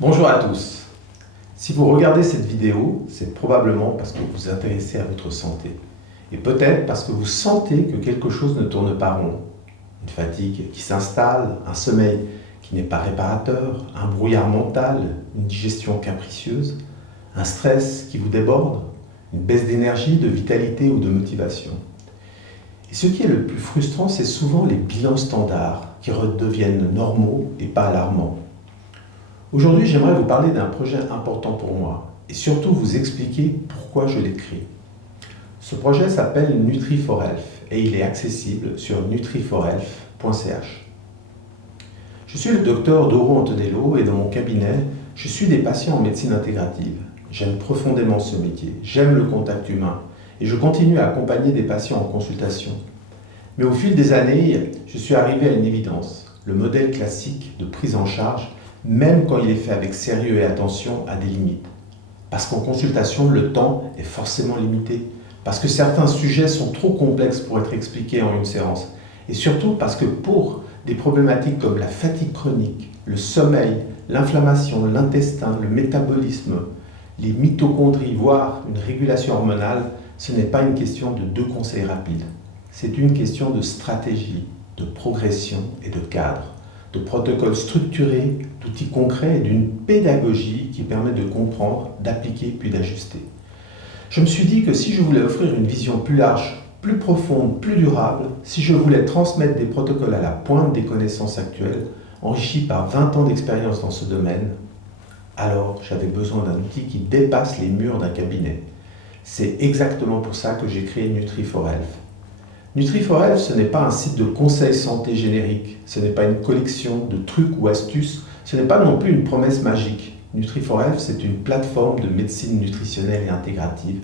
Bonjour à tous. Si vous regardez cette vidéo, c'est probablement parce que vous vous intéressez à votre santé. Et peut-être parce que vous sentez que quelque chose ne tourne pas rond. Une fatigue qui s'installe, un sommeil qui n'est pas réparateur, un brouillard mental, une digestion capricieuse, un stress qui vous déborde, une baisse d'énergie, de vitalité ou de motivation. Et ce qui est le plus frustrant, c'est souvent les bilans standards qui redeviennent normaux et pas alarmants. Aujourd'hui, j'aimerais vous parler d'un projet important pour moi et surtout vous expliquer pourquoi je l'ai créé. Ce projet s'appelle Nutri4Health et il est accessible sur nutri4health.ch. Je suis le docteur Doro Antonello et dans mon cabinet, je suis des patients en médecine intégrative. J'aime profondément ce métier, j'aime le contact humain et je continue à accompagner des patients en consultation. Mais au fil des années, je suis arrivé à une évidence. Le modèle classique de prise en charge, même quand il est fait avec sérieux et attention, a des limites. Parce qu'en consultation, le temps est forcément limité. Parce que certains sujets sont trop complexes pour être expliqués en une séance. Et surtout parce que pour des problématiques comme la fatigue chronique, le sommeil, l'inflammation, l'intestin, le métabolisme, les mitochondries, voire une régulation hormonale, ce n'est pas une question de deux conseils rapides. C'est une question de stratégie, de progression et de cadre, de protocoles structurés, d'outils concrets et d'une pédagogie qui permet de comprendre, d'appliquer puis d'ajuster. Je me suis dit que si je voulais offrir une vision plus large, plus profonde, plus durable, si je voulais transmettre des protocoles à la pointe des connaissances actuelles, enrichis par 20 ans d'expérience dans ce domaine, alors j'avais besoin d'un outil qui dépasse les murs d'un cabinet. C'est exactement pour ça que j'ai créé Nutri4Health. Nutri4Health, ce n'est pas un site de conseils santé générique, ce n'est pas une collection de trucs ou astuces, ce n'est pas non plus une promesse magique. Nutri4Health, c'est une plateforme de médecine nutritionnelle et intégrative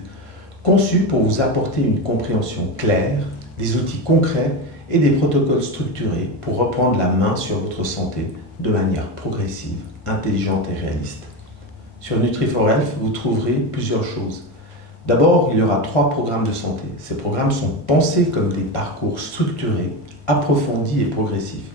conçue pour vous apporter une compréhension claire, des outils concrets et des protocoles structurés pour reprendre la main sur votre santé de manière progressive, intelligente et réaliste. Sur Nutri4Health, vous trouverez plusieurs choses. D'abord, il y aura 3 programmes de santé. Ces programmes sont pensés comme des parcours structurés, approfondis et progressifs.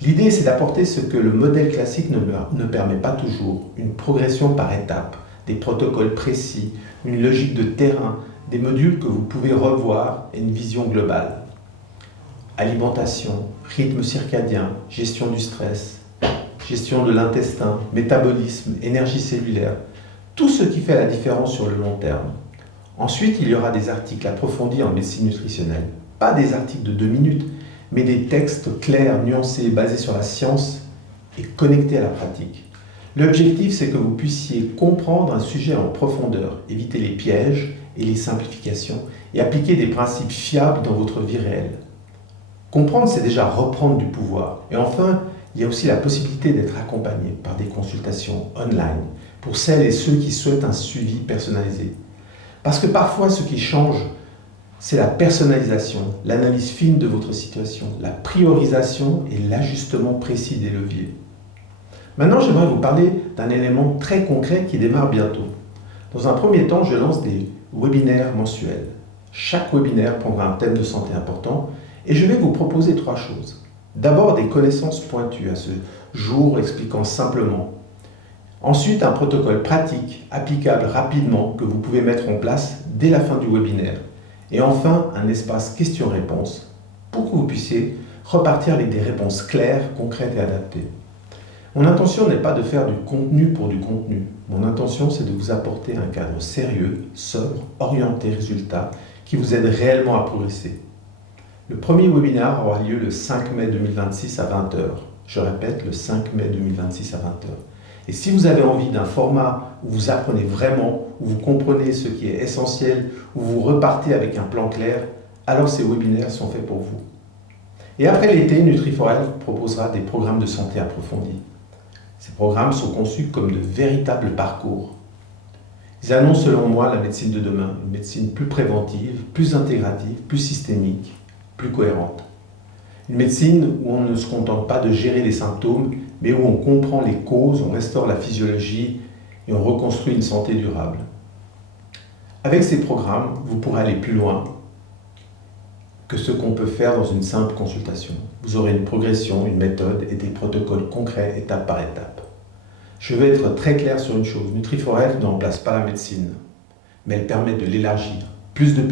L'idée, c'est d'apporter ce que le modèle classique ne permet pas toujours, une progression par étapes, des protocoles précis, une logique de terrain, des modules que vous pouvez revoir et une vision globale. Alimentation, rythme circadien, gestion du stress, gestion de l'intestin, métabolisme, énergie cellulaire, tout ce qui fait la différence sur le long terme. Ensuite, il y aura des articles approfondis en médecine nutritionnelle. Pas des articles de 2 minutes, mais des textes clairs, nuancés, basés sur la science et connectés à la pratique. L'objectif, c'est que vous puissiez comprendre un sujet en profondeur, éviter les pièges et les simplifications et appliquer des principes fiables dans votre vie réelle. Comprendre, c'est déjà reprendre du pouvoir. Et enfin, il y a aussi la possibilité d'être accompagné par des consultations online pour celles et ceux qui souhaitent un suivi personnalisé. Parce que parfois, ce qui change, c'est la personnalisation, l'analyse fine de votre situation, la priorisation et l'ajustement précis des leviers. Maintenant, j'aimerais vous parler d'un élément très concret qui démarre bientôt. Dans un premier temps, je lance des webinaires mensuels. Chaque webinaire prendra un thème de santé important et je vais vous proposer 3 choses. D'abord, des connaissances pointues à ce jour expliquant simplement. Ensuite, un protocole pratique, applicable rapidement, que vous pouvez mettre en place dès la fin du webinaire. Et enfin, un espace questions-réponses pour que vous puissiez repartir avec des réponses claires, concrètes et adaptées. Mon intention n'est pas de faire du contenu pour du contenu. Mon intention, c'est de vous apporter un cadre sérieux, sobre, orienté résultat, qui vous aide réellement à progresser. Le premier webinaire aura lieu le 5 mai 2026 à 20 h. Je répète, le 5 mai 2026 à 20 h. Et si vous avez envie d'un format où vous apprenez vraiment, où vous comprenez ce qui est essentiel, où vous repartez avec un plan clair, alors ces webinaires sont faits pour vous. Et après l'été, Nutri4Health proposera des programmes de santé approfondis. Ces programmes sont conçus comme de véritables parcours. Ils annoncent selon moi la médecine de demain, une médecine plus préventive, plus intégrative, plus systémique, plus cohérente. Une médecine où on ne se contente pas de gérer les symptômes, mais où on comprend les causes, on restaure la physiologie et on reconstruit une santé durable. Avec ces programmes, vous pourrez aller plus loin que ce qu'on peut faire dans une simple consultation. Vous aurez une progression, une méthode et des protocoles concrets étape par étape. Je vais être très clair sur une chose, Nutri4Health ne remplace pas la médecine, mais elle permet de l'élargir. Plus de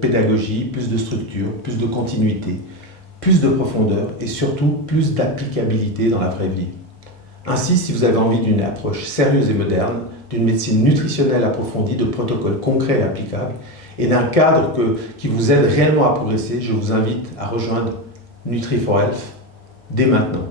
pédagogie, plus de structure, plus de continuité, plus de profondeur et surtout plus d'applicabilité dans la vraie vie. Ainsi, si vous avez envie d'une approche sérieuse et moderne, d'une médecine nutritionnelle approfondie, de protocoles concrets et applicables, et d'un cadre qui vous aide réellement à progresser, je vous invite à rejoindre Nutri4Health dès maintenant.